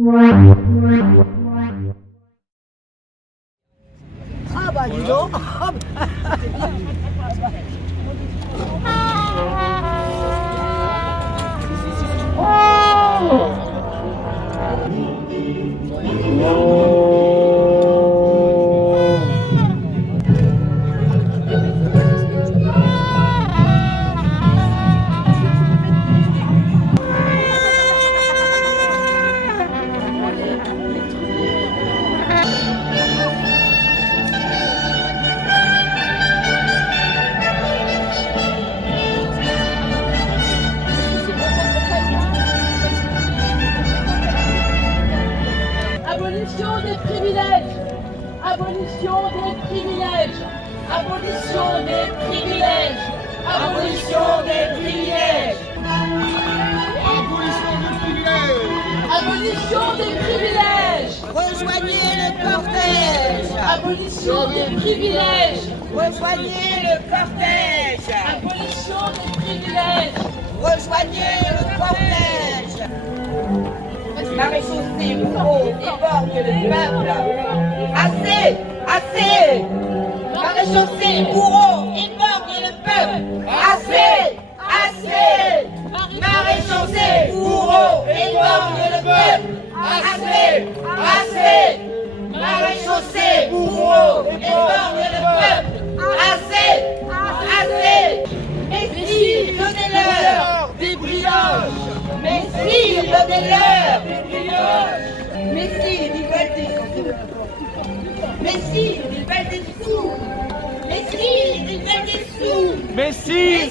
Ah bah dis donc. Abolition des privilèges. Abolition des privilèges. Abolition des privilèges. Abolition des privilèges. Abolition des privilèges. Rejoignez le cortège. Abolition des privilèges. Rejoignez le cortège. Abolition des privilèges. Rejoignez le cortège. Maréchaussée, bourreau, éborgne le peuple. Assez, assez. Maréchaussée, bourreau, éborgne le peuple. Assez, assez. Maréchaussée, bourreau, éborgne le peuple. Assez, assez. Maréchaussée, bourreau, éborgne le peuple. Assez, assez. Messire, donnez-leur des brioches. Messire, donnez-leur des brioches. Messire, ils veulent des sous. Messire, ils veulent des sous. Messire, ils veulent des sous. Messire,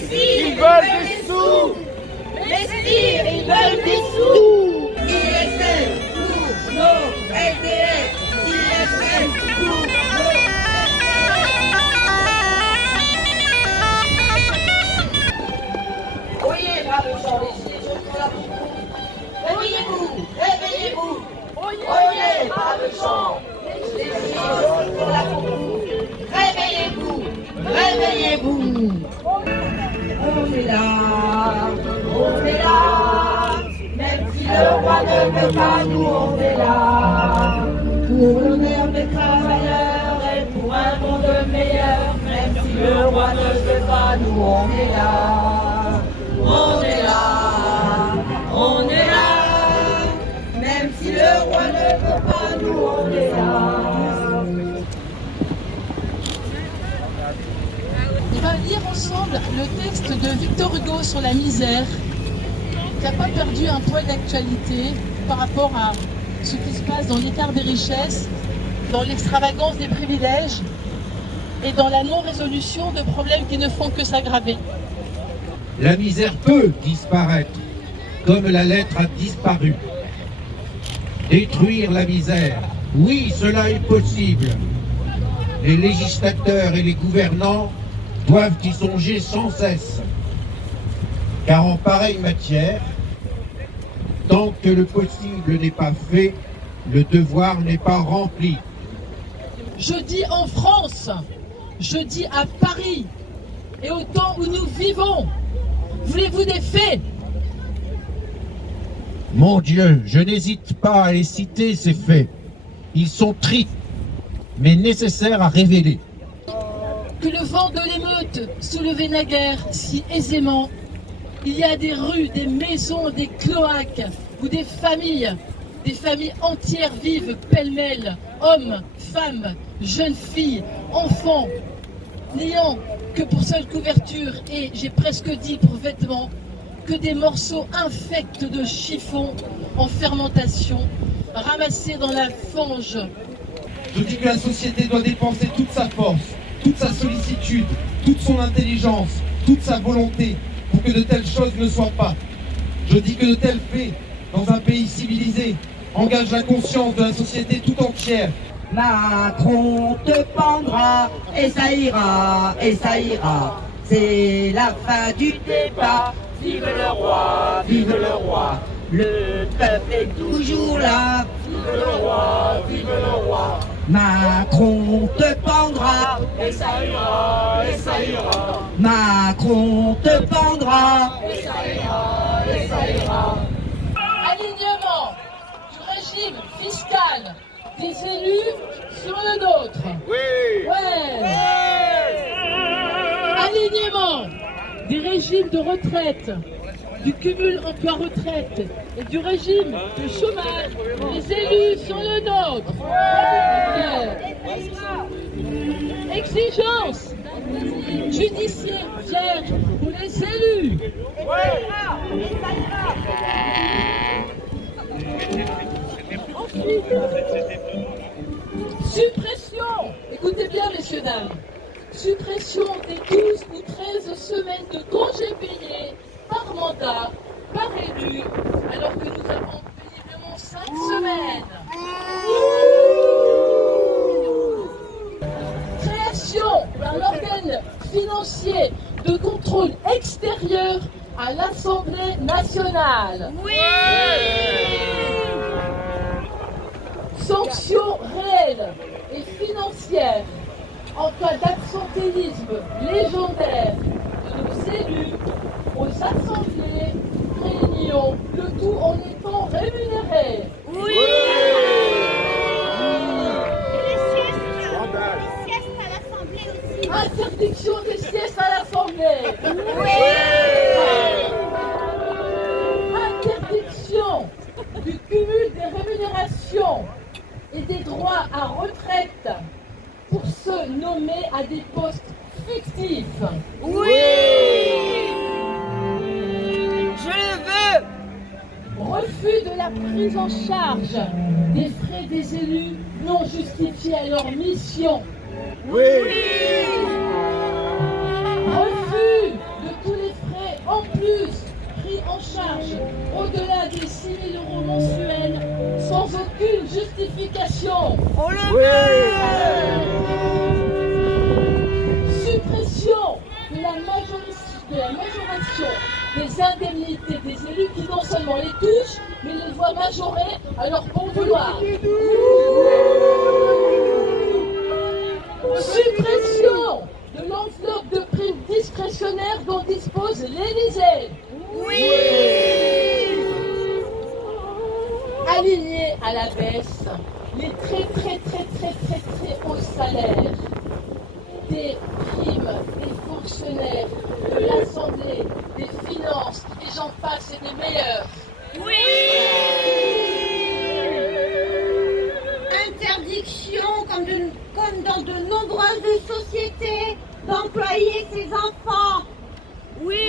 ils veulent des sous. Messire, ils veulent des sous. ISF pour nos SDF. ISF pour nos... Oyez, bravo Jean, les gilets jaunes sont là pour vous. Réveillez-vous, réveillez-vous. Oyez, bravo Jean, les gilets jaunes sont là pour vous. Réveillez-vous, réveillez-vous. On est là, même si le roi ne veut pas, nous on est là. Pour l'honneur des travailleurs et pour un monde meilleur, même si le roi ne veut pas, nous on est là. On est là, on est là, même si le roi ne veut pas, nous on est là. On va lire ensemble le texte de Victor Hugo sur la misère, qui n'a pas perdu un poil d'actualité par rapport à ce qui se passe dans l'écart des richesses, dans l'extravagance des privilèges et dans la non-résolution de problèmes qui ne font que s'aggraver. La misère peut disparaître, comme la lettre a disparu. Détruire la misère, oui, cela est possible. Les législateurs et les gouvernants doivent y songer sans cesse. Car en pareille matière, tant que le possible n'est pas fait, le devoir n'est pas rempli. Je dis en France, je dis à Paris, et au temps où nous vivons, voulez-vous des faits? Mon Dieu, je n'hésite pas à les citer, ces faits. Ils sont tristes, mais nécessaires à révéler. Que le vent de l'émeute soulevait naguère si aisément, il y a des rues, des maisons, des cloaques, où des familles entières vivent pêle-mêle, hommes, femmes, jeunes filles, enfants, n'ayant que pour seule couverture, et j'ai presque dit pour vêtements, que des morceaux infects de chiffon en fermentation, ramassés dans la fange. Je dis que la société doit dépenser toute sa force, toute sa sollicitude, toute son intelligence, toute sa volonté pour que de telles choses ne soient pas. Je dis que de tels faits, dans un pays civilisé, engagent la conscience de la société tout entière. Macron te pendra et ça ira, et ça ira. C'est la fin du débat. Vive le roi, vive le roi. Le peuple est toujours là. Vive le roi, vive le roi. Macron te pendra et ça ira, et ça ira. Macron te pendra et ça ira, et ça ira. Alignement du régime élus sur le nôtre. Oui. Ouais. Alignement des régimes de retraite, du cumul emploi-retraite et du régime de chômage des élus sur le nôtre. Exigence judiciaire pour les élus. Suppression, écoutez bien messieurs dames, suppression des 12 ou 13 semaines de congés payés par mandat, par élu, alors que nous avons péniblement 5 semaines. Création d'un organe financier de contrôle extérieur à l'Assemblée nationale. Oui. Sanctions réelles et financières en cas d'absentéisme légendaire de nos élus aux assemblées, réunions, le tout en étant rémunérés. Oui. Interdiction des siestes à l'Assemblée. Oui. Interdiction du cumul des rémunérations et des droits à retraite pour ceux nommés à des postes fictifs. Oui. Je le veux. Refus de la prise en charge des frais des élus non justifiés à leur mission. Oui. Refus de tous les frais en plus pris en charge au-delà des 6 000 € mensuels sans aucune justification. On le veut. Suppression de la majoration des indemnités des élus qui non seulement les touchent, mais les voient majorées à leur bon vouloir. Suppression de l'enveloppe de primes discrétionnaires dont dispose l'Élysée. Oui. Aligner à la baisse les très hauts salaires des primes des fonctionnaires de l'Assemblée, des finances et j'en passe et des meilleurs. Oui. Interdiction, comme dans de nombreuses sociétés, d'employer ses enfants. Oui.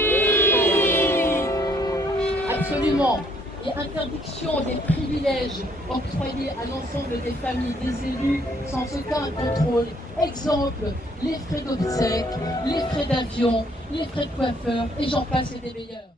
Absolument. Et interdiction des privilèges octroyés à l'ensemble des familles des élus sans aucun contrôle. Exemple, les frais d'obsèques, les frais d'avion, les frais de coiffeur et j'en passe et des meilleurs.